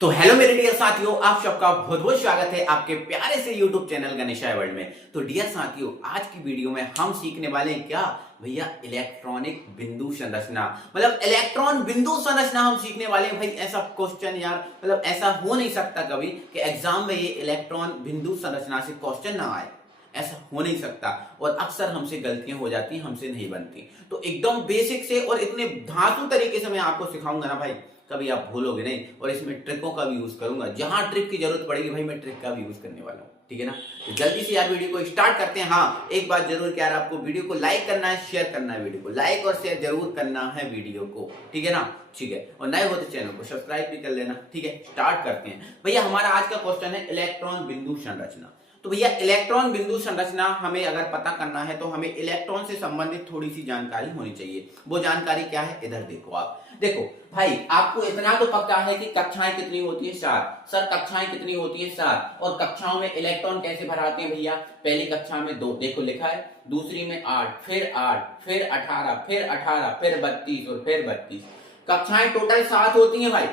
तो हेलो मेरे डियर साथियों, आप सबका बहुत बहुत स्वागत है आपके प्यारे से यूट्यूब चैनल गणेशाय वर्ल्ड में। तो डियर साथियों, आज की वीडियो में हम सीखने वाले हैं क्या भैया, इलेक्ट्रॉनिक बिंदु संरचना। मतलब इलेक्ट्रॉन बिंदु संरचना हम सीखने वाले हैं। भाई ऐसा क्वेश्चन यार, मतलब ऐसा हो नहीं सकता कभी कि एग्जाम में ये इलेक्ट्रॉन बिंदु संरचना से क्वेश्चन ना आए। ऐसा हो नहीं सकता और अक्सर हमसे गलतियां हो जाती हैं, हमसे नहीं बनती। तो एकदम बेसिक से और इतने धांसू तरीके से मैं आपको सिखाऊंगा ना भाई, कभी आप भूलोगे नहीं। और इसमें ट्रिकों का भी यूज करूंगा, जहां ट्रिक की जरूरत पड़ेगी भाई मैं ट्रिक का भी यूज करने वाला हूं, ठीक है ना। तो जल्दी से यार वीडियो को स्टार्ट करते हैं। हाँ, एक बात जरूर कि यार आपको वीडियो को लाइक करना है, शेयर करना है, वीडियो को लाइक और शेयर जरूर करना है वीडियो को, ठीक है ना। ठीक है, और नए हो तो चैनल को सब्सक्राइब भी कर लेना, ठीक है। स्टार्ट करते हैं भैया। हमारा आज का क्वेश्चन है इलेक्ट्रॉन बिंदु संरचना। तो भैया इलेक्ट्रॉन बिंदु संरचना हमें अगर पता करना है तो हमें इलेक्ट्रॉन से संबंधित थोड़ी सी जानकारी होनी चाहिए। वो जानकारी क्या है, इधर देखो। आप देखो भाई, आपको इतना तो पता है कि कक्षाएं कितनी होती है, 7। सर कक्षाएं कितनी होती है, 7। और कक्षाओं में इलेक्ट्रॉन कैसे भराते हैं भैया, पहली कक्षा में 2, देखो लिखा है, दूसरी में 8, फिर 18, फिर 18, फिर 32 और फिर 32। कक्षाएं टोटल 7 होती हैं भाई,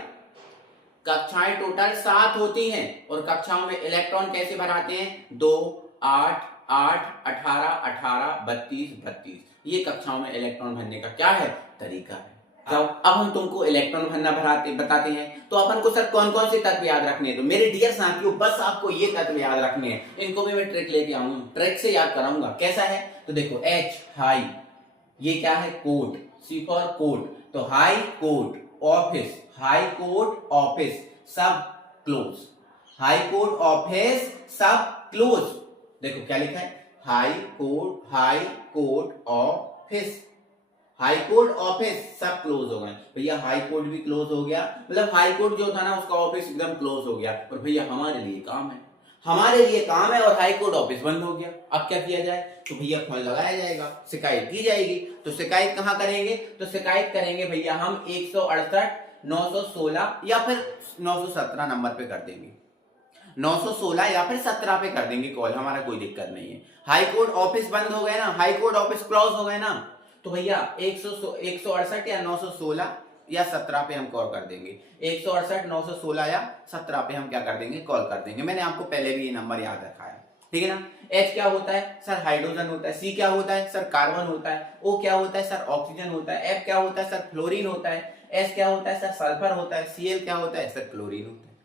कक्षाएं टोटल 7 होती हैं। और कक्षाओं में इलेक्ट्रॉन कैसे भराते हैं, 2, 8, 8, 18, 18, 32, 32। ये कक्षाओं में इलेक्ट्रॉन भरने का क्या है, तरीका है। अब हम तुमको इलेक्ट्रॉन भरना भराते बताते हैं। तो अपन को सर कौन कौन से तत्व याद रखने हैं, तो मेरे डियर साथियों बस आपको ये तत्व याद रखने हैं। इनको भी मैं ट्रिक लेके आऊंगा, ट्रिक से याद कराऊंगा। कैसा है, तो देखो H हाई, ये क्या है, कोट, C फॉर कोट, तो high court office, high court office सब क्लोज, हाई कोर्ट ऑफिस सब क्लोज। देखो क्या लिखा है, high court office, high court office सब क्लोज हो गए भैया। हाई कोर्ट भी क्लोज हो गया, मतलब हाई कोर्ट जो था ना उसका ऑफिस एकदम क्लोज हो गया। और भैया हमारे लिए काम है, हमारे लिए काम है, और हाई कोर्ट ऑफिस बंद हो गया। अब क्या किया जाए, तो भैया फोन लगाया जाएगा, शिकायत की जाएगी। तो शिकायत कहां करेंगे, तो शिकायत करेंगे भैया हम 168, 916 या फिर 917 नंबर पे कर देंगे। 916 या फिर 17 पे कर देंगे कॉल, हमारा कोई दिक्कत नहीं है। हाई कोर्ट ऑफिस बंद हो गए ना, हाई कोर्ट ऑफिस क्लोज हो गए ना, तो भैया 168 या 916 या 17 पे हम कॉल कर देंगे। 168, 916 या 17 पे हम क्या कर देंगे, कॉल कर देंगे। मैंने आपको पहले भी ये नंबर याद रखा है, ठीक है ना। H क्या होता है सर, हाइड्रोजन होता है। C क्या होता है सर, कार्बन होता है। O क्या होता है सर, ऑक्सीजन होता है। F क्या होता है सर, फ्लोरीन होता है। S क्या होता है सर, सल्फर होता है। Cl क्या होता है सर, क्लोरीन होता है।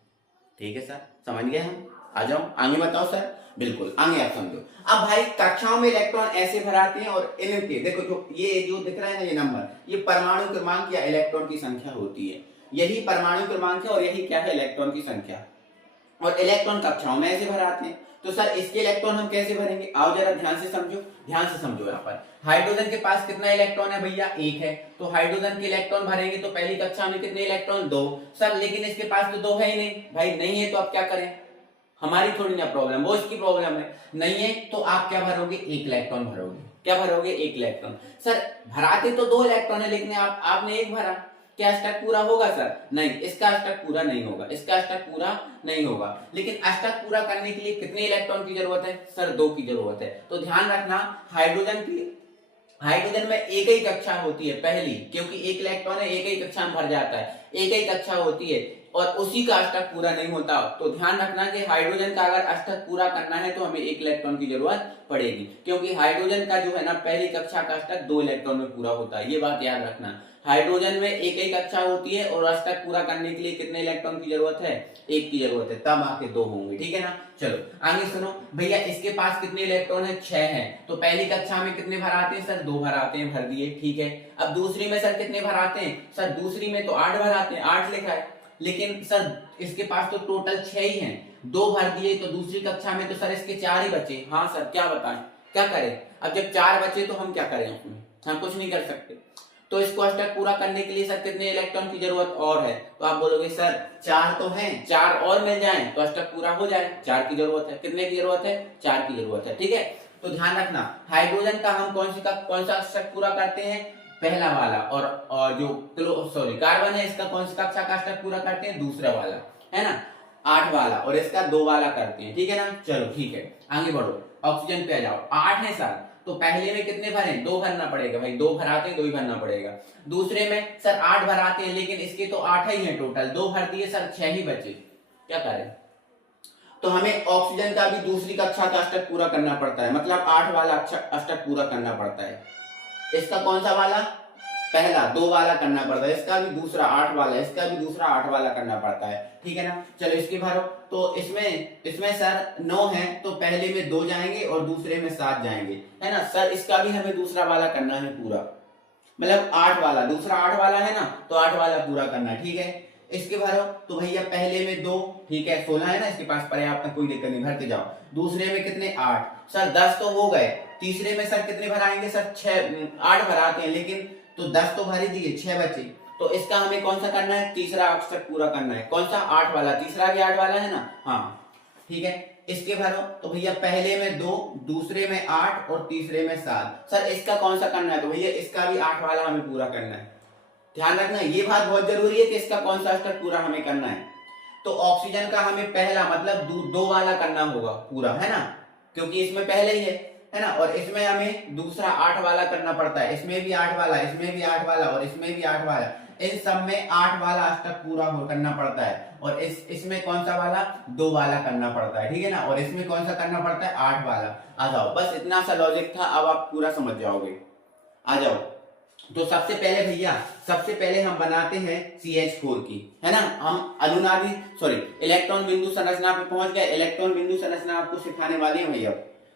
ठीक है सर, समझ गए हम। आ जाओ आगे बताओ सर, बिल्कुल आगे आप समझो। अब भाई कक्षाओं में इलेक्ट्रॉन ऐसे भराते हैं, और इनके देखो जो दिख रहा है ना ये नंबर, ये परमाणु क्रमांक या इलेक्ट्रॉन की संख्या होती है। यही परमाणु क्रमांक है और यही क्या है, इलेक्ट्रॉन की संख्या। और इलेक्ट्रॉन कक्षाओं में ऐसे भराते हैं। तो सर इसके इलेक्ट्रॉन हम कैसे भरेंगे, आओ जरा ध्यान से समझो, ध्यान से समझो। यहाँ पर हाइड्रोजन के पास कितना इलेक्ट्रॉन है भैया, 1 है। तो हाइड्रोजन के इलेक्ट्रॉन भरेंगे तो पहली कक्षा में कितने इलेक्ट्रॉन, 2। सर लेकिन इसके पास तो 2 है ही नहीं भाई, नहीं है तो आप क्या करें, हमारी थोड़ी ना प्रॉब्लम, वो इसकी प्रॉब्लम है। नहीं है तो आप क्या भरोगे, 1 इलेक्ट्रॉन भरोगे। क्या भरोगे, 1 इलेक्ट्रॉन। सर भराते तो 2 इलेक्ट्रॉन है, लेकिन आपने 1 भरा, क्या अष्टक पूरा होगा सर, नहीं, इसका अष्टक पूरा नहीं होगा, इसका अष्टक पूरा नहीं होगा। लेकिन अष्टक पूरा करने के लिए कितने इलेक्ट्रॉन की जरूरत है सर, 2 की जरूरत है। तो ध्यान रखना, हाइड्रोजन में एक ही कक्षा होती है पहली, क्योंकि 1 इलेक्ट्रॉन है, एक ही कक्षा में भर जाता है, एक ही कक्षा होती है, और उसी का अष्टक पूरा नहीं होता। तो ध्यान रखना कि हाइड्रोजन का अगर अष्टक पूरा करना है तो हमें 1 इलेक्ट्रॉन की जरूरत पड़ेगी, क्योंकि हाइड्रोजन का जो है ना पहली कक्षा का अष्टक 2 इलेक्ट्रॉन में पूरा होता है। ये बात याद रखना, हाइड्रोजन में एक ही कक्षा होती है और अष्टक पूरा करने के लिए कितने इलेक्ट्रॉन की जरूरत है, 1 की जरूरत है, तब आके 2 होंगे, ठीक है ना। चलो आगे सुनो भैया, इसके पास कितने इलेक्ट्रॉन है, 6 है। तो पहली कक्षा में कितने भराते हैं सर, 2 भराते हैं, भर दिए, ठीक है। अब दूसरी में सर कितने भराते हैं, सर दूसरी में तो 8 भराते हैं, 8 लिखा है। लेकिन सर इसके पास तो टोटल 6 ही हैं, 2 भर दिए, तो दूसरी कक्षा में तो सर इसके 4 ही बचे। हाँ सर क्या बताएं, क्या करें। अब जब 4 बचे तो हम क्या करें, उसमें हम कुछ नहीं कर सकते। तो इसको अष्टक पूरा करने के लिए सर कितने इलेक्ट्रॉन की जरूरत और है, तो आप बोलोगे सर 4 तो हैं, 4 और मिल जाएं तो अष्टक पूरा हो जाए। 4 की जरूरत है, कितने की जरूरत है, 4 की जरूरत है, ठीक है। तो ध्यान रखना, हाइड्रोजन का हम कौन सा अष्टक पूरा करते हैं, पहला वाला। और जो कार्बन है इसका कौन सा कक्षा का अष्टक पूरा करते हैं, दूसरा वाला, है ना, 8 वाला, और इसका 2 वाला करते हैं, ठीक है ना। चलो ठीक है, आगे बढ़ो, ऑक्सीजन पे आ जाओ। 8 है सर, तो पहले में कितने भरे, 2 भरना पड़ेगा भाई, 2 भराते 2 ही भरना पड़ेगा। दूसरे में सर 8 भराते हैं, लेकिन इसके तो 8 ही है टोटल, 2 भर दिए सर, 6 ही बचे, क्या करें। तो हमें ऑक्सीजन का भी दूसरी कक्षा का अष्टक पूरा करना पड़ता है, मतलब 8 वाला अष्टक पूरा करना पड़ता है। इसका कौन सा वाला, पहला 2 वाला करना पड़ता है, इसका भी दूसरा 8 वाला, इसका भी दूसरा 8 वाला करना पड़ता है, ठीक है ना। चलो इसके भरो, तो इसमें सर 9 है, तो पहले में 2 जाएंगे और दूसरे में 7 जाएंगे, है ना सर। इसका भी हमें दूसरा वाला करना है पूरा, मतलब 8 वाला, दूसरा 8 वाला है ना, तो 8 वाला पूरा करना है, ठीक है। इसके भरो, तो भैया पहले में 2, ठीक है, 16 है ना, इसके पास पर्याप्त है, कोई दिक्कत नहीं, भरते जाओ। दूसरे में कितने, 8, सर 10 तो हो गए। तीसरे में सर कितने भराएंगे सर, 8 भराते हैं, लेकिन तो 10 तो भर ही दिए, 6 बचे। तो इसका हमें कौन सा करना है, तीसरा अक्षर पूरा करना है, कौन सा, 8 वाला, तीसरा भी 8 वाला है ना, हाँ ठीक है। इसके भरो, तो भैया पहले में 2, दूसरे में 8 और तीसरे में 7। सर इसका कौन सा करना है, तो भैया इसका भी 8 वाला हमें पूरा करना है। ध्यान रखना, ये बात बहुत जरूरी है कि इसका कौन सा अष्टक पूरा हमें करना है। तो ऑक्सीजन का हमें पहला मतलब 2 वाला करना होगा पूरा, है ना, क्योंकि इसमें पहले ही है ना। और इसमें हमें दूसरा 8 वाला करना पड़ता है, इसमें भी 8 वाला, इसमें भी 8 वाला और इसमें भी 8 वाला, इन सब में 8 वाला अष्टक पूरा करना पड़ता है। और इसमें कौन सा वाला, 2 वाला करना पड़ता है, ठीक है ना। और इसमें कौन सा करना पड़ता है, 8 वाला। आ जाओ, बस इतना सा लॉजिक था, अब आप पूरा समझ जाओगे। आ जाओ, तो सबसे पहले भैया, सबसे पहले हम बनाते हैं CH4 की, है ना। हम इलेक्ट्रॉन बिंदु संरचना पे पहुंच गए। इलेक्ट्रॉन बिंदु संरचना आपको सिखाने वाले हैं भैया,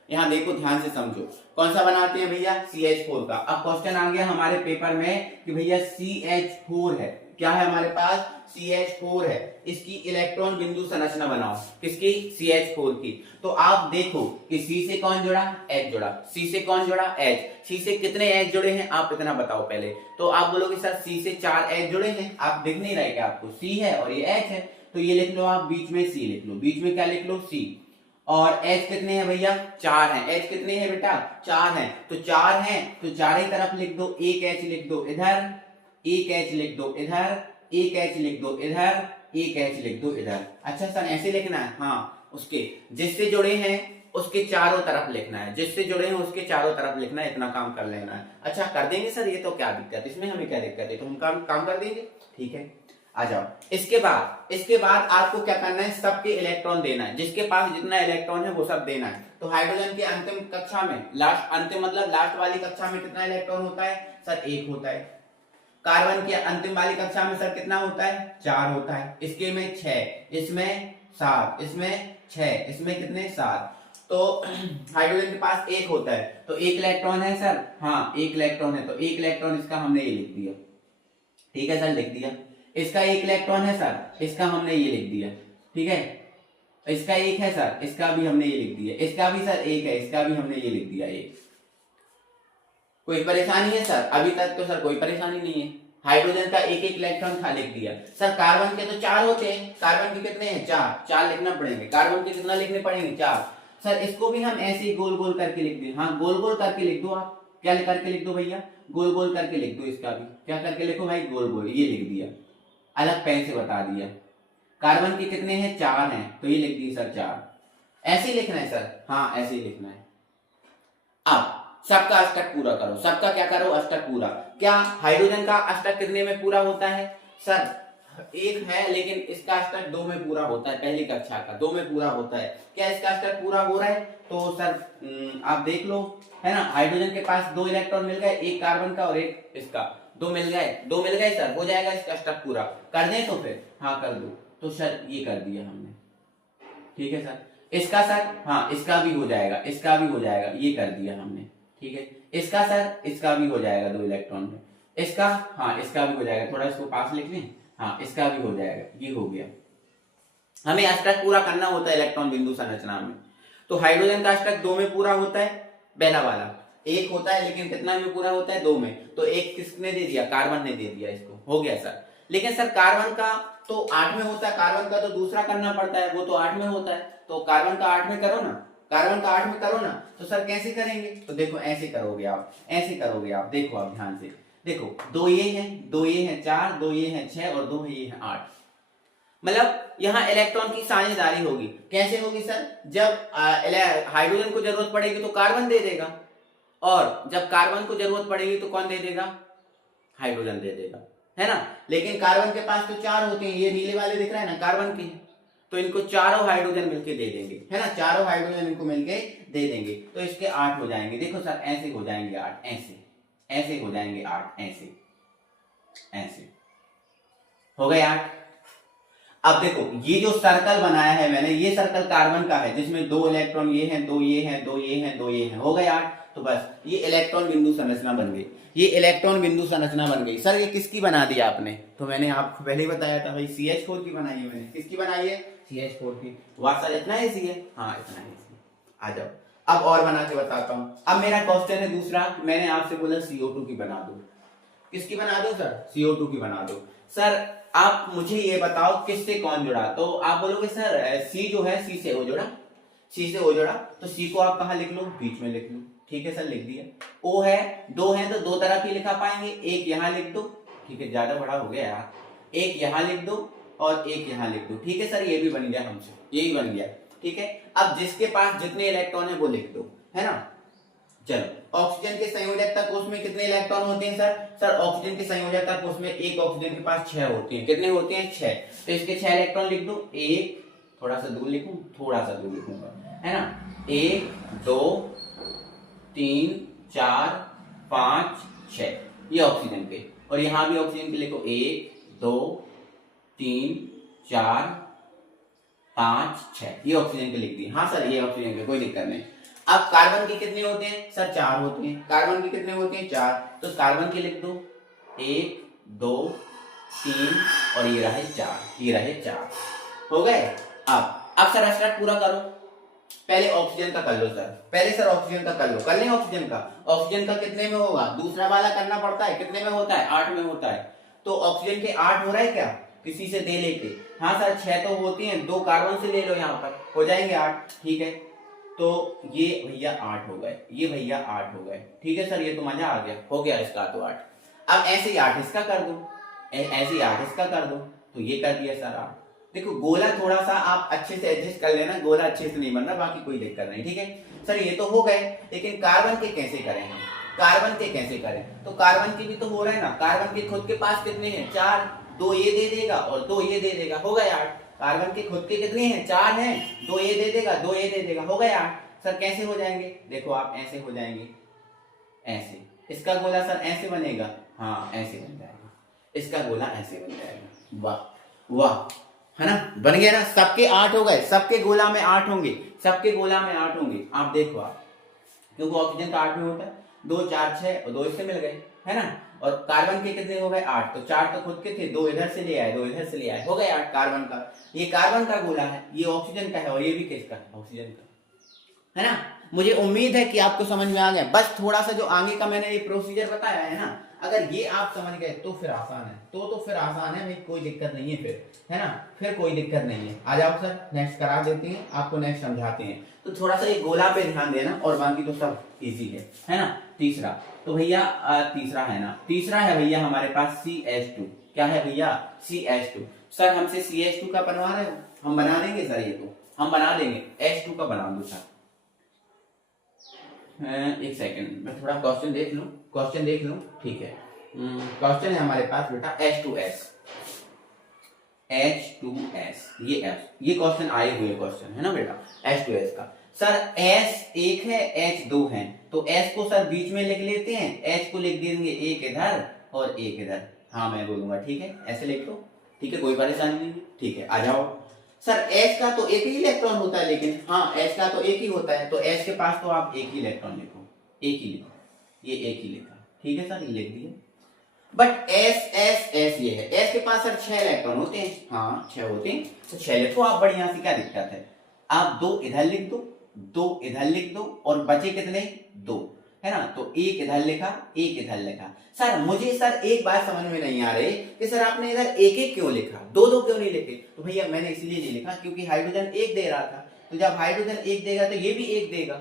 यहाँ देखो ध्यान से समझो। कौन सा बनाते हैं भैया, CH4 का। अब क्वेश्चन आ गया हमारे पेपर में कि भैया CH4 है, क्या है हमारे पास, CH4 है, इसकी इलेक्ट्रॉन बिंदु संरचना बनाओ, किसकी, CH4 की। तो आप देखो कि C से कौन जुड़ा, H जुड़ा, C से कौन जुड़ा, H, C से कितने H जुड़े हैं आप इतना बताओ पहले। तो आप बोलोगे सर C से 4 H जुड़े हैं, आप दिख नहीं रहे क्या आपको, C है और ये H है, तो ये लिख लो आप, बीच में C लिख लो, बीच में क्या लिख लो, C। और H कितने हैं भैया, 4 हैं। H कितने हैं बेटा, 4 हैं, तो 4 हैं तो 4 ही तरफ लिख दो, एक H लिख दो इधर, एक H लिख दो इधर, एक H लिख दो इधर, एक H लिख दो इधर। अच्छा सर ऐसे लिखना है, हाँ, उसके जिससे जुड़े हैं उसके चारों तरफ लिखना है, जिससे जुड़े हैं उसके चारों तरफ लिखना है, इतना काम कर लेना है। अच्छा कर देंगे सर, ये तो क्या दिक्कत है, इसमें हमें क्या दिक्कत है, तो हम काम कर देंगे, ठीक है। आ जाओ, इसके बाद आपको क्या करना है, सबके इलेक्ट्रॉन देना है, जिसके पास जितना इलेक्ट्रॉन है वो सब देना है। तो हाइड्रोजन की अंतिम कक्षा में, अंतिम मतलब लास्ट वाली कक्षा में कितना इलेक्ट्रॉन होता है सर, 1 होता है। कार्बन की अंतिम वाली कक्षा में सर कितना होता है, 4 होता है। इसके में 6, इसमें 7, इसमें 6, इसमें कितने, 7। तो हाइड्रोजन के पास 1 होता है, तो 1 इलेक्ट्रॉन है सर, हाँ 1 इलेक्ट्रॉन है, तो 1 इलेक्ट्रॉन इसका हमने ये लिख दिया, ठीक है सर, लिख दिया। इसका 1 इलेक्ट्रॉन है सर, इसका हमने ये लिख दिया, ठीक है। इसका 1 है सर, इसका भी हमने ये लिख दिया, इसका भी सर 1 है, इसका भी हमने ये लिख दिया 1। कोई परेशानी है सर, अभी तक तो सर कोई परेशानी नहीं है। हाइड्रोजन का 1 इलेक्ट्रॉन था, लिख दिया। सर कार्बन के तो 4 होते हैं, कार्बन के कितने हैं, 4 लिखना पड़ेंगे। कार्बन के कितना लिखने पड़ेंगे, 4। सर इसको भी हम ऐसे ही गोल गोल करके लिख दें, हाँ गोल गोल करके लिख दो आप, क्या करके लिख दो भैया, गोल गोल करके लिख दो। इसका भी क्या करके लिखो भाई, गोल गोल, ये लिख दिया, अलग पेन से बता दिया। कार्बन के कितने हैं, 4 हैं, तो ये लिख दिए सर 4। ऐसे ही लिखना है सर, हाँ ऐसे ही लिखना है। अब सबका अष्टक पूरा करो, सबका क्या करो, अष्टक पूरा। क्या हाइड्रोजन का अष्टक कितने में पूरा होता है सर, 1 है, लेकिन इसका अष्टक 2 में पूरा होता है, पहली कक्षा का 2 में पूरा होता है। क्या इसका अष्टक पूरा हो रहा है, तो सर आप देख लो, है ना। हाइड्रोजन के पास 2 इलेक्ट्रॉन मिल गए, एक कार्बन का और एक इसका, 2 मिल गए सर, हो जाएगा इसका अष्टक पूरा। कर दें तो फिर, हाँ कर दो, तो सर ये कर दिया हमने, ठीक है सर। इसका सर, हाँ इसका भी हो जाएगा, इसका भी हो जाएगा, ये कर दिया हमने, ठीक है। इसका सर, इसका भी हो जाएगा 2 इलेक्ट्रॉन में, इसका, हाँ इसका भी हो जाएगा, थोड़ा इसको पास लिख लें, हाँ इसका भी हो जाएगा, ये हो गया। हमें अष्टक पूरा करना होता है इलेक्ट्रॉन बिंदु संरचना में। तो हाइड्रोजन का अष्टक 2 में पूरा होता है, पहला वाला 1 होता है, लेकिन कितना में पूरा होता है, 2 में। तो 1 किसने दे दिया, कार्बन ने दे दिया, इसको हो गया सर। लेकिन सर कार्बन का तो 8 में होता है, कार्बन का तो दूसरा करना पड़ता है, वो तो 8 में होता है, तो कार्बन का 8 में करो ना, कार्बन का 8 में करो ना। तो सर कैसे करेंगे, तो देखो ऐसे करोगे आप, ऐसे करोगे आप, देखो आप ध्यान से देखो, 2 ये हैं, 2 ये हैं 4, 2 ये हैं 6 और 2 ये हैं 8। मतलब यहाँ इलेक्ट्रॉन की साझेदारी होगी। कैसे होगी सर, जब हाइड्रोजन को जरूरत पड़ेगी तो कार्बन दे देगा, और जब कार्बन को जरूरत पड़ेगी तो कौन दे देगा, हाइड्रोजन दे देगा, है ना। लेकिन कार्बन के पास तो 4 होते हैं, ये नीले वाले दिख रहा है ना कार्बन के, तो इनको चारों हाइड्रोजन मिलके दे देंगे, है ना, चारों हाइड्रोजन इनको मिलके दे देंगे, तो इसके 8 हो जाएंगे। देखो सर ऐसे हो जाएंगे 8, ऐसे हो जाएंगे 8, ऐसे हो गए 8। अब देखो ये जो सर्कल बनाया है मैंने, ये सर्कल कार्बन का है जिसमें 2 इलेक्ट्रॉन ये हैं, 2 ये हैं, 2 ये हैं, 2 ये हैं, हो गए 8। तो बस ये इलेक्ट्रॉन बिंदु संरचना बन गई, ये इलेक्ट्रॉन बिंदु संरचना बन गई। सर ये किसकी बना दी आपने, तो मैंने आपको पहले ही बताया था भाई CH4 की बनाई है मैंने। किसकी बनाई है, CH4 की। वाह सर इतना ही है, हाँ इतना ही। आ जाओ अब और बना के बताता हूँ। अब मेरा क्वेश्चन है दूसरा, मैंने आपसे बोला CO2 की बना दो, किसकी बना दो सर, CO2 की बना दो। सर आप मुझे ये बताओ किससे कौन जुड़ा, तो आप बोलोगे सर C जो है C से O जुड़ा, C से O जुड़ा, तो C को आप कहाँ लिख लो, बीच में लिख लो, ठीक है सर लिख दिया। O है, 2 है तो 2 तरफ ही लिखा पाएंगे, एक यहाँ लिख दो, ठीक है ज्यादा बड़ा हो गया यार, एक यहाँ लिख दो और एक यहाँ लिख दो, ठीक है सर ये भी बन गया हमसे, यही बन गया, ठीक है। अब जिसके पास जितने इलेक्ट्रॉन है वो लिख दो, है ना। चलो ऑक्सीजन के संयोजकता कोष में कितने इलेक्ट्रॉन होते हैं सर, सर ऑक्सीजन के संयोजकता कोष में एक ऑक्सीजन के पास 6 होते हैं, कितने होते हैं 6, तो इसके 6 इलेक्ट्रॉन लिख दो, एक थोड़ा सा दूर लिखूं, थोड़ा सा दूर लिखूंगा, है ना, 1 2 3 4 5 6, ये ऑक्सीजन के, और यहां भी ऑक्सीजन के लिखो 1 2 3 4 5 6, ये ऑक्सीजन के लिख दिए। हाँ सर ये ऑक्सीजन के, कोई दिक्कत नहीं। अब कार्बन के कितने होते हैं सर, 4 होते हैं, कार्बन के कितने होते हैं 4, तो कार्बन के लिख दो 1 2 3 और ये रहे 4, ये रहे 4, हो गए। अब सर स्टार्ट पूरा करो, पहले ऑक्सीजन का कर लो सर, पहले सर ऑक्सीजन का कर लो, कर लें ऑक्सीजन का। ऑक्सीजन का कितने में होगा, दूसरा वाला करना पड़ता है, कितने में होता है 8 में होता है, तो ऑक्सीजन के 8 हो रहा है क्या, किसी से दे लेके, हाँ सर 6 तो होती हैं, 2 कार्बन से ले लो, यहाँ पर हो जाएंगे 8, ठीक है। तो ये भैया 8 हो गए, ये भैया 8 हो गए, ठीक है सर ये तो मजा आ गया, हो गया इसका तो 8। अब ऐसे ही 8 इसका कर दो, ऐसे ही 8 इसका कर दो, तो ये कर दिया सर 8। देखो गोला थोड़ा सा आप अच्छे से एडजस्ट कर लेना, गोला अच्छे से नहीं बनना, बाकी कोई दिक्कत नहीं, ठीक है सर ये तो हो गए। लेकिन कार्बन के कैसे करें हम, कार्बन के कैसे करें, तो कार्बन के भी तो हो रहा है ना, कार्बन के खुद के पास कितने हैं 4, 2 ये दे देगा और 2 ये दे देगा, हो गए 8। कार्बन के खुद के कितने हैं 4 हैं, 2 ये दे देगा 2 ये दे देगा, हो गए 8। सर कैसे हो जाएंगे, देखो आप ऐसे हो जाएंगे, ऐसे, इसका गोला सर ऐसे बनेगा, हाँ ऐसे बन जाएगा, इसका गोला ऐसे बन जाएगा, वाह वाह, है ना, बन गया ना, सबके 8 हो गए, सबके गोला में 8 होंगे, सबके गोला में 8 होंगे, आप देखो आप, क्योंकि ऑक्सीजन का 8 में होता है, 2 4 6 और 2 इससे मिल गए, है ना। और कार्बन के कितने हो गए 8, तो 4 तो खुद के थे, 2 इधर से ले आए, 2 इधर से ले आए, हो गए 8 कार्बन का। ये कार्बन का गोला है, ये ऑक्सीजन का है, और ये भी किसका है, ऑक्सीजन का, है ना। मुझे उम्मीद है कि आपको समझ में आ गया, बस थोड़ा सा जो आगे का मैंने ये प्रोसीजर बताया है ना, अगर ये आप समझ गए तो फिर आसान है, तो फिर आसान है भाई, कोई दिक्कत नहीं है फिर, है ना, फिर कोई दिक्कत नहीं है। आ जाओ सर नेक्स्ट करा देते हैं, आपको नेक्स्ट समझाते हैं, तो थोड़ा सा ये गोला पे ध्यान देना, और बाकी तो सब इजी है ना। तीसरा, तो भैया तीसरा है ना, तीसरा है भैया हमारे पास CH2, क्या है भैया CH2। सर हमसे CH2 का बनवा रहे हो, हम बना देंगे सर, ये तो हम बना देंगे, H2 का बना दो सर। एक सेकंड मैं थोड़ा क्वेश्चन देख लूं, ठीक है। क्वेश्चन है हमारे पास बेटा H2S, ये क्वेश्चन आए हुए क्वेश्चन है ना बेटा, H2S का। सर S एक है, H 2 है, तो S को सर बीच में लिख लेते हैं, H को लिख देंगे एक इधर और एक इधर, हाँ मैं बोलूंगा, ठीक है ऐसे लिख लो, ठीक है कोई परेशानी नहीं, ठीक है। आ जाओ सर H का तो एक ही इलेक्ट्रॉन होता है, लेकिन हाँ H का तो एक ही होता है, तो H के पास तो आप एक ही इलेक्ट्रॉन लिखो, एक ही लिखो, ये एक ही लिखा, ठीक है सर ये लिख दिया। बट S ये है, S के पास सर 6 इलेक्ट्रॉन होते हैं, हाँ 6 होते हैं, तो 6 लिखो आप, बढ़िया सी, क्या दिक्कत है। आप 2 इधर लिख दो, 2 इधर लिख दो, और बचे कितने 2, है ना, तो एक इधर लिखा, एक इधर लिखा। सर मुझे सर एक बात समझ में नहीं आ रही कि सर आपने इधर एक एक क्यों लिखा, 2 2 क्यों नहीं लिखे, तो भैया मैंने इसलिए नहीं लिखा क्योंकि हाइड्रोजन एक दे रहा था, तो जब हाइड्रोजन एक देगा तो ये भी एक देगा,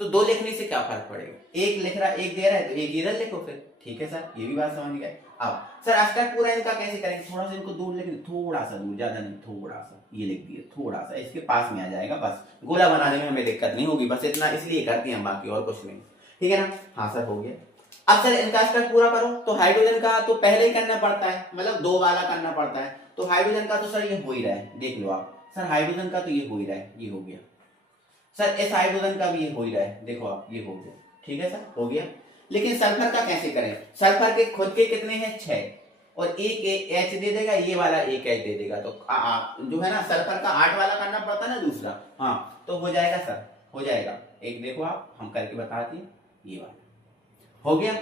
तो 2 लिखने से क्या फर्क पड़ेगा, एक लिख रहा एक दे रहा है तो एक इधर लिखो फिर, ठीक है सर ये भी बात समझ गए। अब सर अष्टक पूरा इनका कैसे करेंगे, थोड़ा सा इनको दूर, लेकिन थोड़ा सा दूर, ज्यादा नहीं, थोड़ा सा, ये लिख दिए, थोड़ा सा इसके पास में आ जाएगा, बस गोला बनाने में हमें दिक्कत नहीं होगी, बस इतना इसलिए करते हैं हम, बाकी और कुछ नहीं। ठीक है ना, हाँ सर हो गया। अब सर इनका अष्टक पूरा करो, तो हाइड्रोजन का तो पहले ही करना पड़ता है, मतलब 2 वाला करना पड़ता है, तो हाइड्रोजन का तो सर ये हो ही रहा है, देख लो आप सर, हाइड्रोजन का तो ये हो ही रहा है, ये हो गया सर, इस हाइड्रोजन का भी ये हो ही रहा है, देखो आप ये हो गया। ठीक है सर हो गया। लेकिन सल्फर का कैसे करें, सल्फर के खुद के कितने हैं 6, और एक एच दे देगा, ये वाला एक एच दे देगा, तो जो है ना सल्फर का 8 वाला करना पड़ता है ना दूसरा, हाँ तो हो जाएगा सर, हो जाएगा। एक देखो आप, हम करके बताते हैं, ये वाला हो गया।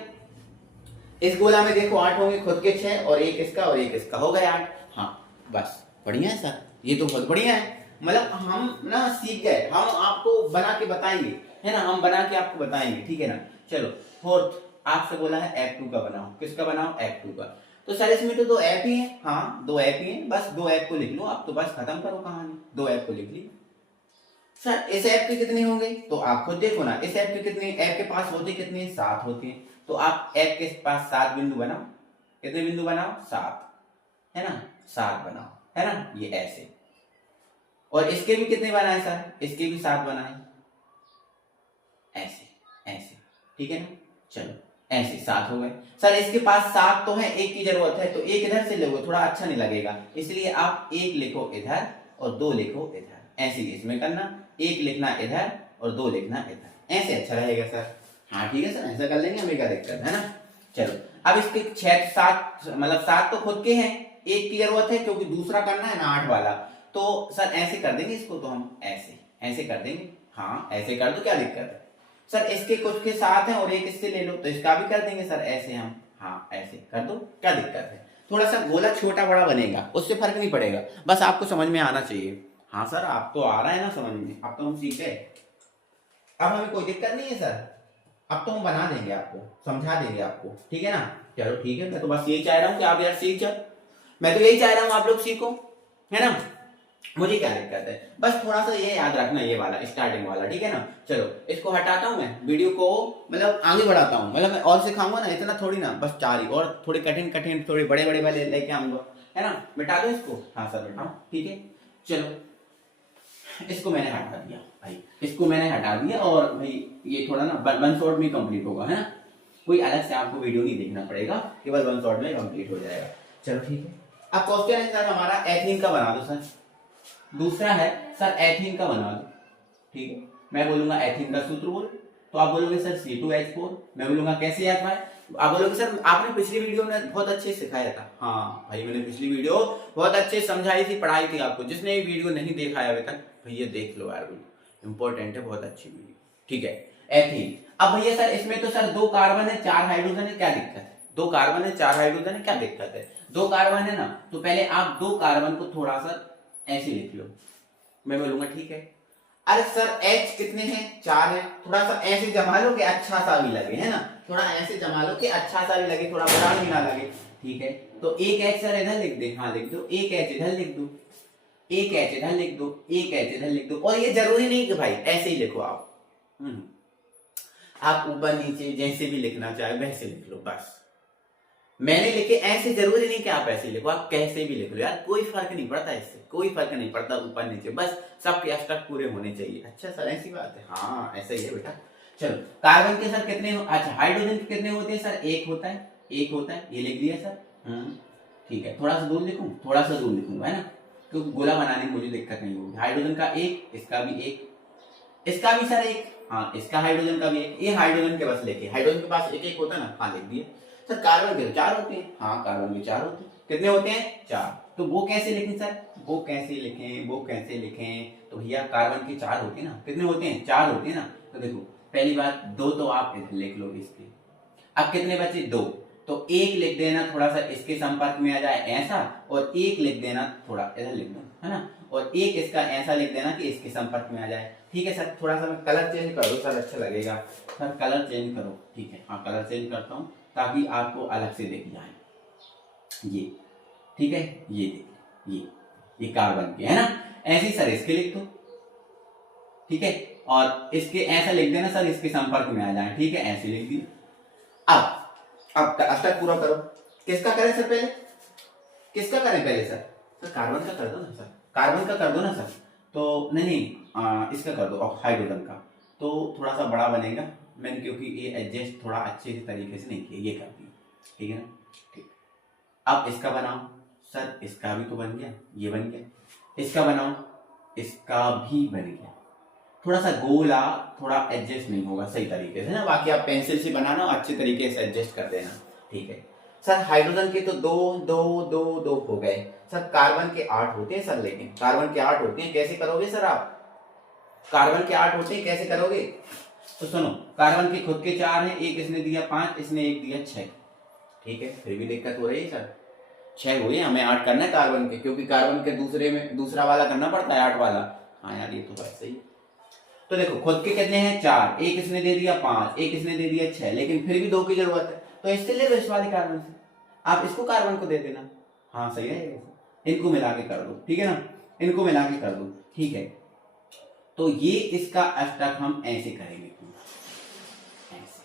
इस गोला में देखो 8 होंगे, खुद के 6 और एक इसका और एक इसका, हो गए 8। हाँ बस बढ़िया है सर, ये तो बहुत बढ़िया है, मतलब हम ना सीख गए, हम आपको बना के बताएंगे, है ना, हम बना के आपको बताएंगे। ठीक है ना, चलो फोर्थ आपसे बोला है F2 का बनाओ, किसका बनाओ, F2 का। तो सर इसमें तो 2 F ही है, हाँ 2 F ही है, बस 2 F को लिख लो आप, तो बस खत्म करो कहानी, 2 F को लिख ली। सर इस F के कितने होंगे, तो आप खुद देखो ना, इस F के कितने, F के पास होते कितने, 7 होते हैं, तो आप F के पास 7 बिंदु बनाओ, कितने बिंदु बनाओ, 7, है ना, 7 बनाओ, है ना, ये ऐसे। और इसके भी कितने बनाए सर, इसके भी 7 बनाए, ऐसे ऐसे, ठीक है ना, चलो ऐसे 7 हो गए। सर इसके पास 7 तो है, एक की जरूरत है, तो एक इधर से लोगे, थोड़ा अच्छा नहीं लगेगा, इसलिए आप एक लिखो इधर और 2 लिखो इधर, ऐसे इसमें करना, एक लिखना इधर और 2 लिखना इधर, ऐसे अच्छा रहेगा सर। हाँ ठीक है सर, ऐसा कर लेंगे, हमें क्या दिक्कत है ना। चलो अब इसके 6 7 मतलब 7 तो खुद के हैं, एक की जरूरत है क्योंकि दूसरा करना है ना 8 वाला, तो सर ऐसे कर देंगे इसको, तो हम ऐसे ऐसे कर देंगे, हाँ ऐसे कर दो, क्या दिक्कत है सर, इसके कुछ के 7 हैं और एक इससे ले लो, तो इसका भी कर देंगे सर ऐसे हम, हाँ ऐसे कर दो, क्या दिक्कत है, थोड़ा सा गोला छोटा बड़ा बनेगा, उससे फर्क नहीं पड़ेगा, बस आपको समझ में आना चाहिए। हाँ सर आप तो आ रहा है ना समझ में, अब तो हम सीख गए, अब हमें कोई दिक्कत नहीं है सर, अब तो हम बना देंगे आपको, समझा देंगे आपको, ठीक है ना। चलो ठीक है, मैं तो बस यही चाह रहा हूँ कि आप यार सीख जाओ, मैं तो यही चाह रहा हूँ आप लोग सीखो, है ना, मुझे क्या दिक्कत है, बस थोड़ा सा ये याद रखना, ये वाला स्टार्टिंग वाला, ठीक है ना। चलो इसको हटाता हूँ, मैं वीडियो को मतलब आगे बढ़ाता हूँ, मतलब मैं और सिखाऊंगा ना, इतना थोड़ी ना, बस 4 ही, और थोड़े कठिन कठिन थोड़े बड़े बड़े वाले लेके आऊंगा, है ना। मिटा दो इसको, हाँ सर मिटाओ, ठीक है। चलो इसको मैंने हटा दिया भाई, इसको मैंने हटा दिया, और भाई ये थोड़ा ना 1 शॉट में कंप्लीट होगा, है ना, कोई अलग से आपको वीडियो नहीं देखना पड़ेगा, केवल 1 शॉट में कंप्लीट हो जाएगा। चलो ठीक है, अब क्वेश्चन है सर हमारा एथीन का बना दो सर, दूसरा है सर एथीन का बना दो, ठीक है। मैं बोलूंगा एथीन का सूत्र बोल, तो आप बोलोगे सर C2H4, मैं बोलूंगा कैसे याद पाए, आप बोलोगे सर आपने पिछली वीडियो में बहुत अच्छे सिखाया था, हाँ भाई मैंने पिछली वीडियो बहुत अच्छे समझाई थी, पढ़ाई थी आपको, जिसने ये वीडियो नहीं देखा है अभी तक भैया देख लो यार, इंपॉर्टेंट है, बहुत अच्छी वीडियो, ठीक है। एथीन, अब भैया सर इसमें तो सर 2 कार्बन है 4 हाइड्रोजन है, क्या दिक्कत है, 2 कार्बन है 4 हाइड्रोजन है, क्या दिक्कत है, 2 कार्बन है ना, तो पहले आप 2 कार्बन को थोड़ा सा ऐसे लिख लो, मैं बोलूंगा ठीक है। अरे सर H कितने हैं, 4 है, थोड़ा सा ऐसे जमा लो कि अच्छा सा भी लगे, है ना, थोड़ा ऐसे जमा लो कि अच्छा सा भी लगे, थोड़ा बड़ा भी ना लगे, ठीक है। तो एक H सर इधर लिख दे, हाँ लिख दो, एक H इधर लिख दो, एक H इधर लिख दो, एक H इधर लिख दो, और ये जरूरी नहीं कि भाई ऐसे ही लिखो आप, आप ऊपर नीचे जैसे भी लिखना चाहे वैसे लिख लो, बस मैंने लिखे ऐसे, जरूरी नहीं कि आप ऐसे लिखो, आप कैसे भी लिख लो यार, कोई फर्क नहीं पड़ता, इससे कोई फर्क नहीं पड़ता ऊपर नीचे, बस सबके अष्टक पूरे होने चाहिए। अच्छा सर ऐसी बात है, हाँ ऐसा ही है बेटा। चलो कार्बन के सर कितने हो, अच्छा हाइड्रोजन के कितने होते हैं सर, एक होता है, एक होता है, ये लिख दिया सर, ठीक है। थोड़ा सा दूर लिखूं, थोड़ा सा दूर लिखूंगा, है ना, क्योंकि गोला बनाने में मुझे दिक्कत नहीं होगी। हाइड्रोजन का एक, इसका भी एक, इसका भी सर एक, हाँ इसका हाइड्रोजन का भी एक, ये हाइड्रोजन के बस लेके, हाइड्रोजन के पास एक एक होता है ना, हाँ लिख दिए। सर कार्बन के 4 होते हैं, हाँ कार्बन के 4 होते हैं, कितने होते हैं 4, तो वो कैसे लिखें सर, वो कैसे लिखें, वो कैसे लिखें, तो भैया कार्बन के 4 होते हैं ना, कितने होते हैं 4 होते हैं ना, तो देखो पहली बात 2 तो आप इधर लिख लो इसके, अब कितने बचे 2, तो एक लिख देना थोड़ा सा इसके संपर्क में आ जाए ऐसा, और एक लिख देना थोड़ा इधर लिख दो, है ना, और एक इसका ऐसा लिख देना कि इसके संपर्क में आ जाए, ठीक है सर। थोड़ा सा मैं कलर चेंज कर दो सर, अच्छा लगेगा सर, कलर चेंज करो, ठीक है, हाँ कलर चेंज करता हूँ ताकि आपको अलग से दिख जाए, ये ठीक है, ये ये कार्बन के, है ना, ऐसे सर इसके लिख दो, ठीक है, और इसके ऐसा लिख देना सर इसके संपर्क में आ जाए, ठीक है, ऐसे लिख दिया। अब अष्टक पूरा करो, किसका करें सर पहले, किसका करें पहले सर? सर कार्बन का कर दो ना सर, कार्बन का कर दो ना सर। तो नहीं नहीं इसका कर दो हाइड्रोजन का, तो थोड़ा सा बड़ा बनेगा। मैंने क्योंकि ये एडजस्ट थोड़ा अच्छे से तरीके से नहीं किया, ये कर दिया, ठीक है ना। ठीक, अब इसका बनाओ सर, इसका भी तो बन गया, ये बन गया। इसका बनाओ, इसका भी बन गया। थोड़ा सा गोला थोड़ा एडजस्ट नहीं होगा सही तरीके से ना, बाकी आप पेंसिल से बनाना अच्छे तरीके से एडजस्ट कर देना, ठीक है सर। हाइड्रोजन के तो दो दो दो दो हो गए सर, कार्बन के 8 होते हैं सर, लेकिन कार्बन के 8 होते हैं, कैसे करोगे सर आप? कार्बन के 8 होते हैं, कैसे करोगे? तो सुनो, कार्बन के खुद के 4 हैं, एक इसने दिया 5, इसने एक दिया 6, ठीक है, फिर भी दिक्कत हो रही है सर। 6 हुए, हमें 8 करना है कार्बन के, क्योंकि कार्बन के दूसरे में दूसरा वाला करना पड़ता है 8 वाला। हाँ यार ये तो बात सही है। तो देखो खुद के कितने हैं 4, एक इसने दे दिया 5, एक इसने दे दिया 6, लेकिन फिर भी 2 की जरूरत है, तो इससे ले लो इस वाले कार्बन से, आप इसको कार्बन को दे देना। हाँ सही है, इनको मिला के कर दो, ठीक है ना, इनको मिला के कर दो, ठीक है। तो ये इसका अष्टक हम ऐसे करेंगे, ऐसे,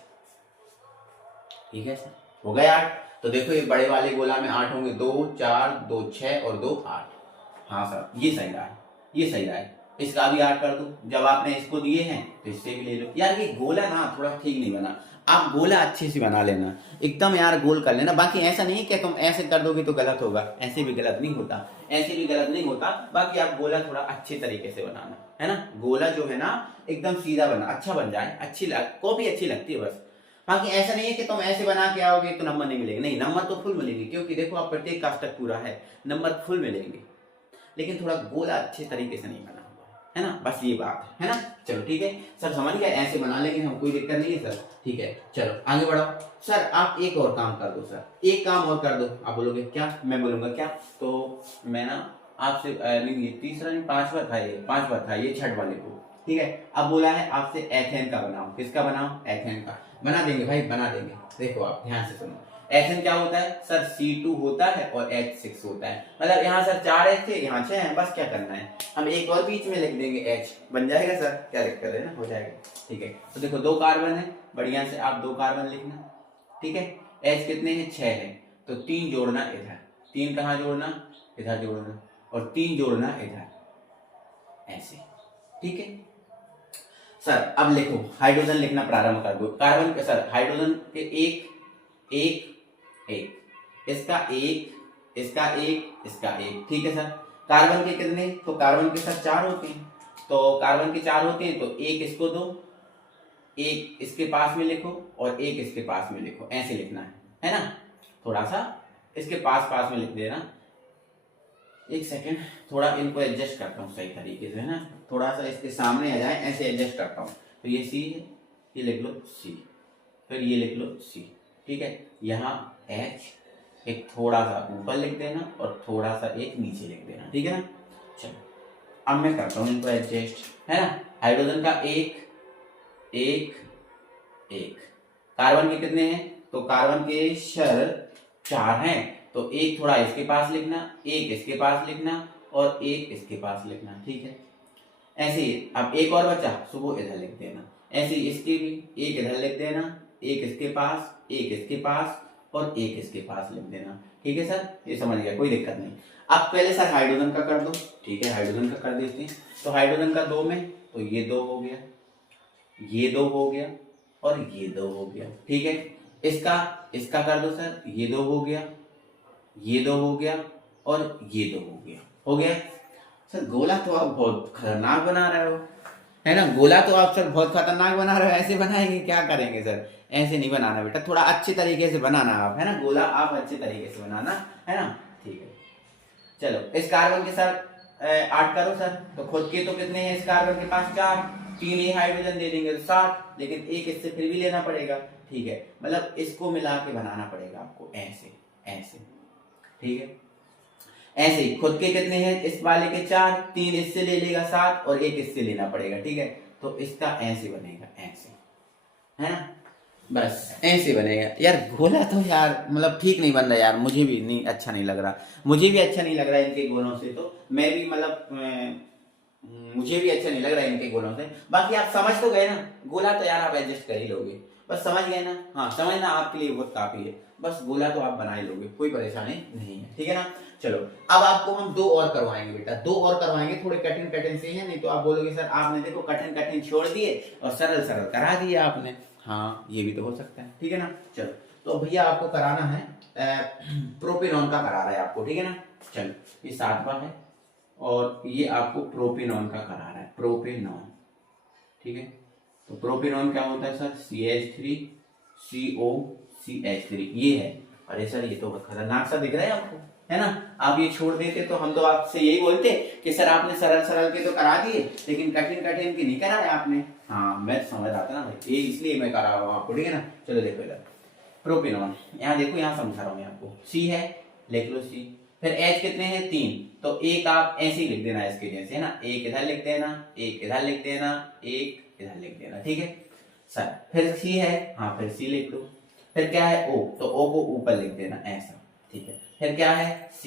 ठीक है सर, हो गए 8। तो देखो ये बड़े वाले गोला में 8 होंगे, 2 4 2 6 और 2 8। हाँ सर ये सही रहा है, ये सही रहा है। इसका भी 8 कर दो, जब आपने इसको दिए हैं तो इससे भी ले लो। यार ये गोला ना थोड़ा ठीक नहीं बना, आप गोला अच्छे से बना लेना, एकदम यार गोल कर लेना। बाकी ऐसा नहीं कि तुम ऐसे कर दोगे तो गलत होगा, ऐसे भी गलत नहीं होता, ऐसे भी गलत नहीं होता। बाकी आप गोला थोड़ा अच्छे तरीके से बनाना, है ना। गोला जो है ना एकदम सीधा बना, अच्छा बन जाए, कॉपी अच्छी लगती है बस। बाकी ऐसा नहीं है कि तुम ऐसे बना के आओगे तो नंबर नहीं मिलेंगे, नहीं नंबर तो फुल मिलेंगे, क्योंकि देखो आप प्रत्येक का अष्टक पूरा है, नंबर फुल मिलेंगे। लेकिन थोड़ा गोला अच्छे तरीके से नहीं बना हुआ है ना, बस ये बात है ना। चलो ठीक है सर, समझ गए, ऐसे बना लेंगे हम, कोई दिक्कत नहीं है सर, ठीक है। चलो आगे बढ़ो सर, आप एक और काम कर दो सर, एक काम और कर दो। आप बोलोगे क्या? मैं बोलूंगा क्या? तो मैं ना आपसे नहीं, ये तीसरा नहीं, पांचवा था ये छठ वाले को, ठीक है। अब बोला है आपसे एथेन का बनाओ, किसका बनाओ? एथेन का। बना देंगे भाई, बना देंगे। देखो आप ध्यान से सुनो, एथेन क्या होता है सर? C2 होता है और H6 होता है, मतलब यहाँ सर 4 H थे, यहाँ 6 है, बस क्या करना है, हम एक और बीच में लिख देंगे H, बन जाएगा सर, क्या दिक्कत है ना, हो जाएगा, ठीक है। तो देखो 2 कार्बन है, बढ़िया से आप 2 कार्बन लिखना, ठीक है। H कितने हैं? 6 है, तो 3 जोड़ना इधर, 3 कहाँ जोड़ना? इधर जोड़ना, और 3 जोड़ना इधर, ऐसे, ठीक है सर। अब लिखो, हाइड्रोजन लिखना प्रारंभ कर दो। कार्बन के सर हाइड्रोजन के एक एक एक, इसका एक, इसका एक, इसका एक, ठीक है सर। कार्बन के कितने? तो कार्बन के सर 4 होते हैं, तो कार्बन के 4 होते हैं, तो एक इसको दो, एक इसके पास में लिखो और एक इसके पास में लिखो, ऐसे लिखना है ना। थोड़ा सा इसके पास पास में लिख देना। एक सेकेंड, थोड़ा इनको एडजस्ट करता हूँ सही तरीके से, है ना, थोड़ा सा इसके सामने आ जाए, ऐसे एडजस्ट करता हूँ। तो ये C है, ये लिख लो C, फिर ये लिख लो C, ठीक है। यहाँ H एक थोड़ा सा ऊपर लिख देना और थोड़ा सा एक नीचे लिख देना, ठीक है ना। चलो अब मैं करता हूँ इनको एडजस्ट, है ना। हाइड्रोजन का एक एक एक, कार्बन के कितने हैं? तो कार्बन के शर 4 हैं, तो एक थोड़ा इसके पास लिखना, एक इसके पास लिखना और एक इसके पास लिखना, ठीक है। ऐसे ही अब एक और बचा, सुबह इधर लिख देना, ऐसे इसके भी एक इधर लिख देना, एक इसके पास, एक इसके पास और एक इसके पास लिख देना, ठीक है सर, ये समझ गया, कोई दिक्कत नहीं। अब पहले सर हाइड्रोजन का कर दो, ठीक है, हाइड्रोजन का कर देते हैं। तो हाइड्रोजन का 2 में, तो ये 2 हो गया, ये 2 हो गया और ये 2 हो गया, ठीक है। इसका कर दो सर, ये 2 हो गया, ये 2 हो गया और ये 2 हो गया सर। गोला तो आप बहुत खतरनाक बना रहे हो, है ना, गोला तो आप सर बहुत खतरनाक बना रहे हो। ऐसे बनाएंगे, क्या करेंगे सर, ऐसे नहीं बनाना बेटा, थोड़ा अच्छे तरीके से बनाना आप, है ना, गोला आप अच्छे तरीके से बनाना, है ना, ठीक है। चलो इस कार्बन के साथ 8 करो सर, तो खुद के तो कितने हैं इस कार्बन के पास? 4, 3 ये हाइड्रोजन दे देंगे तो 7, लेकिन एक इससे फिर भी लेना पड़ेगा, ठीक है, मतलब इसको मिला के बनाना पड़ेगा आपको, ऐसे ऐसे, ठीक है। ऐसे ही खुद के कितने हैं इस वाले के? 4, 3 इससे ले लेगा 7 और एक इससे लेना पड़ेगा, ठीक है। तो इसका ऐसे बनेगा, ऐसे, है ना, बस ऐसे बनेगा। यार गोला तो यार मतलब ठीक नहीं बन रहा यार, मुझे भी नहीं अच्छा नहीं लग रहा, मुझे भी अच्छा नहीं लग रहा इनके गोलों से, तो मैं भी मतलब मुझे भी अच्छा नहीं लग रहा है इनके गोलों से। बाकी आप समझ तो गए ना, गोला तो यार आप एडजस्ट कर ही लोगे, बस समझ गए ना। हाँ समझना आपके लिए बहुत काफी है। बस गोला तो आप बना ही लोगे, कोई परेशानी नहीं है, ठीक है ना। चलो अब आपको हम दो और करवाएंगे बेटा, दो और करवाएंगे, थोड़े कठिन कठिन से हैं, नहीं तो आप बोलोगे सर आपने देखो कठिन कठिन छोड़ दिए और सरल सरल करा दिए आपने। हाँ ये भी तो हो सकता है, ठीक है ना। चलो तो भैया आपको कराना है प्रोपिनॉन का करा रहा है आपको, ठीक है ना। चलो ये 7वां है और ये आपको प्रोपिनॉन का करा रहा है, प्रोपिनॉन, ठीक है। तो प्रोपिनॉन क्या होता है सर, CH3 COCH3 ये है। अरे सर ये तो बहुत खतरनाक सा दिख रहा है आपको, है ना। आप ये छोड़ देते तो हम तो आपसे यही बोलते कि सर आपने सरल सरल के तो करा दिए लेकिन कठिन कठिन के नहीं कराए आपने। हाँ मैं समझ आता ना भाई, ये इसलिए मैं करा रहा हूँ आपको, ठीक है ना। चलो देखो इधर प्रोपिनॉन, यहाँ देखो यहाँ समझा रहा हूँ मैं आपको। C है, लिख लो C, फिर H कितने हैं 3, तो एक आप ऐसे ही लिख देना इसके जैसे, है ना। एक इधर लिख देना, एक इधर लिख देना, एक इधर लिख देना, ठीक है सर। फिर C है, हाँ फिर C लिख लो। फिर क्या है O, तो O को ऊपर लिख देना ऐसा, ठीक है। फिर क्या है C,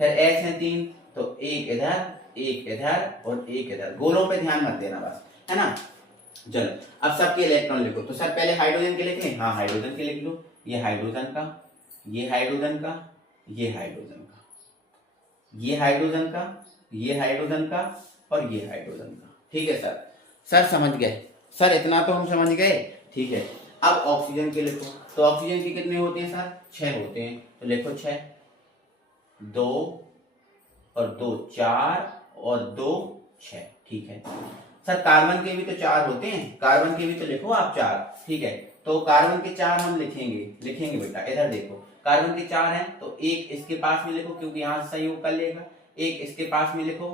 फिर H है 3, तो एक इधर और एक इधर, गोलों पे ध्यान मत देना बस, है ना। चलो अब सबके इलेक्ट्रॉन लिखो, तो सर पहले हाइड्रोजन के लिख लें, हाँ हाइड्रोजन के लिख लो। ये हाइड्रोजन का, ये हाइड्रोजन का, ये हाइड्रोजन का, ये हाइड्रोजन का, ये हाइड्रोजन का और ये हाइड्रोजन का, ठीक है सर। सर समझ गए सर, इतना तो हम समझ गए, ठीक है। अब ऑक्सीजन के लिखो, तो ऑक्सीजन के कितने होते हैं सर, 6 होते हैं, तो लिखो 6, 2 और 2 4 और 2 6, ठीक है सर। कार्बन के भी तो 4 होते हैं, कार्बन के भी तो लिखो आप 4, ठीक है। तो कार्बन के 4 हम लिखेंगे बेटा, इधर देखो कार्बन के 4 हैं, तो एक इसके पास में लिखो क्योंकि यहाँ से सहयोग कर लेगा, एक इसके पास में लिखो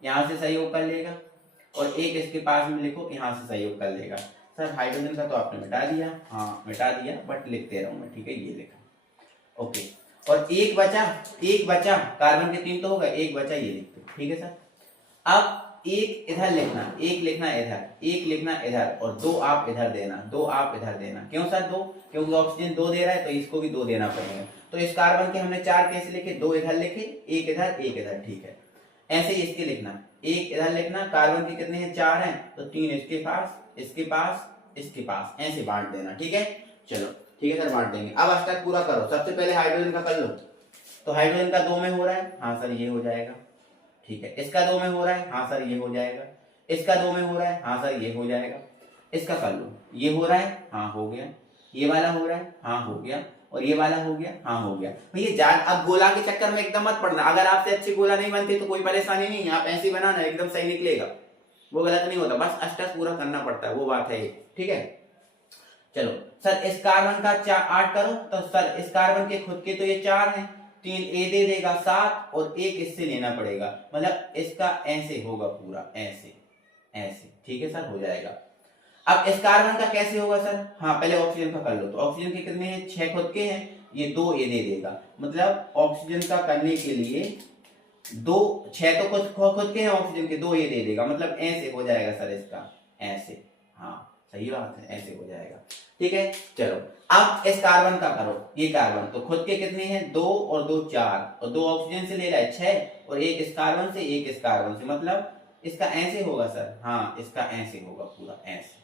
यहाँ से सहयोग कर लेगा, और एक इसके पास में लिखो यहाँ से सहयोग कर लेगा। सर हाइड्रोजन का तो आपने मिटा दिया, हाँ मिटा दिया, बट लिखते रहूं मैं, ठीक है ये लिखा, ओके। और एक बचा कार्बन के 3 तो होगा, एक बचा ये लिख दो, ठीक है सर। अब एक इधर लिखना, एक लिखना इधर, एक लिखना इधर और 2 आप इधर देना, 2 आप इधर देना। क्यों सर 2, क्योंकि ऑक्सीजन 2 दे रहा है तो इसको भी 2 देना पड़ेगा। तो इस कार्बन के हमने 4 कैसे लिखे, 2 इधर लिखे, एक इधर, ठीक है। ऐसे ही इसके लिखना, एक इधर लिखना, कार्बन के कितने हैं 4 हैं, तो 3 इसके पास, इसके पास, इसके पास, ऐसे बांट देना, ठीक है। चलो ठीक है सर बांट देंगे। अब अष्टक पूरा करो, सबसे पहले हाइड्रोजन का कर लो, तो हाइड्रोजन का 2 में हो रहा है, हाँ सर ये हो जाएगा, ठीक है। इसका 2 में हो रहा है, हाँ सर ये हो जाएगा। इसका 2 में हो रहा है, हाँ सर ये हो जाएगा। इसका कर लो, ये हो रहा है, हाँ हो गया। ये वाला हो रहा है, हाँ हो गया। और ये वाला हो गया, हाँ हो गया। भैया जान अब गोला के चक्कर में एकदम मत पड़ना, अगर आपसे अच्छी गोला नहीं बनती तो कोई परेशानी नहीं है, आप ऐसे ही बनाना एकदम सही निकलेगा, वो गलत नहीं होता, बस अष्टक पूरा करना पड़ता है, वो बात है, ठीक है। चलो सर इस कार्बन का 8 करो, तो सर इस कार्बन के खुद के तो ये 4 हैं, 3 ए दे देगा 7 और एक इससे लेना पड़ेगा, मतलब इसका ऐसे होगा पूरा, ऐसे ऐसे, ठीक है सर हो जाएगा। अब इस कार्बन का कैसे होगा सर, हाँ पहले ऑक्सीजन का कर लो, तो ऑक्सीजन के कितने हैं 6 खुद के हैं, ये 2 ए दे देगा, मतलब ऑक्सीजन का करने के लिए 6 तो खुद के हैं ऑक्सीजन के, 2 ए दे देगा, मतलब ऐसे हो जाएगा सर इसका, ऐसे, हाँ सही बात है, ऐसे हो जाएगा, ठीक है। चलो अब इस कार्बन का करो, ये कार्बन तो खुद के कितने हैं 2 और 2 4 और 2 ऑक्सीजन से ले रहा है 6 और एक इस कार्बन से, एक इस कार्बन से, मतलब इसका ऐसे होगा सर, हाँ इसका ऐसे होगा पूरा ऐसे,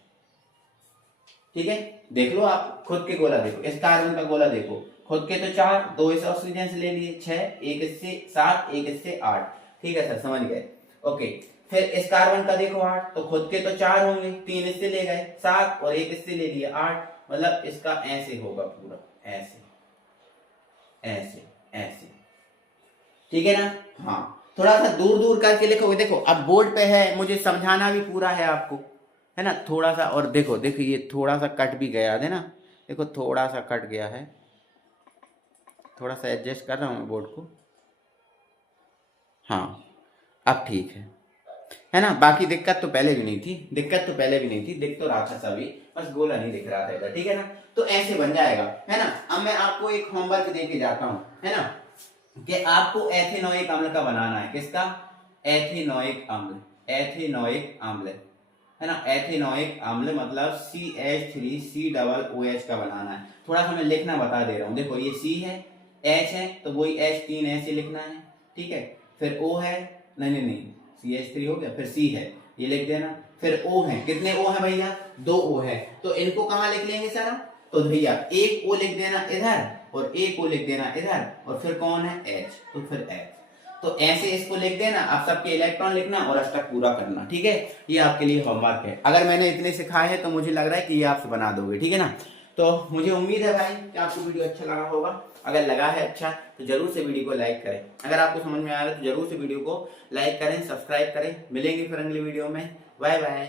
ठीक है। देख लो आप खुद के गोला देखो, इस कार्बन का गोला देखो, खुद के तो 4, 2 इस ऑक्सीजन से ले लिए 6, एक इससे 7, एक इससे 8, ठीक है सर समझ गए, ओके। फिर इस कार्बन का देखो 8, तो खुद के तो 4 होंगे, 3 इससे ले गए 7 और एक इससे ले लिए 8, मतलब इसका ऐसे होगा पूरा, ऐसे ऐसे ऐसे, ठीक है ना। हाँ थोड़ा सा दूर दूर करके लिखोगे, देखो अब बोर्ड पे है, मुझे समझाना भी पूरा है आपको, है ना। थोड़ा सा और देखो ये थोड़ा सा कट भी गया है ना, देखो थोड़ा सा कट गया है, थोड़ा सा एडजस्ट कर रहा हूँ मैं बोर्ड को, हाँ अब ठीक है ना। बाकी दिक्कत तो पहले भी नहीं थी, दिख तो रहा था सभी, बस गोला नहीं दिख रहा था इधर, ठीक है ना। तो ऐसे बन जाएगा, है ना। अब मैं आपको एक होमवर्क दे के जाता हूँ, है ना, कि आपको एथेनोइक अम्ल का बनाना है, किसका, एथेनोइक अम्ल, है ना। एथेनोइक अम्ल मतलब CH3COOH का बनाना है। थोड़ा सा मैं लिखना बता दे रहा हूँ, देखो ये C है, H है तो वही H3 ऐसे लिखना है, ठीक है। फिर O है, नहीं CH3 हो गया, फिर C है ये लिख देना, फिर O है, कितने O है भैया 2 O है, तो इनको कहाँ लिख लेंगे सर हम, तो भैया एक ओ लिख देना इधर और एक ओ लिख देना इधर, और फिर कौन है H, तो फिर H। तो ऐसे इसको लिख देना, आप सबके इलेक्ट्रॉन लिखना और अष्टक पूरा करना, ठीक है। ये आपके लिए होमवर्क है। अगर मैंने इतने सिखाए हैं तो मुझे लग रहा है कि ये आप बना दोगे, ठीक है ना। तो मुझे उम्मीद है भाई कि आपको वीडियो अच्छा लगा होगा। अगर लगा है अच्छा तो जरूर से वीडियो को लाइक करें। अगर आपको समझ में आ रहा है तो जरूर से वीडियो को लाइक करें, सब्सक्राइब करें। मिलेंगे फिर अगली वीडियो में। Bye bye.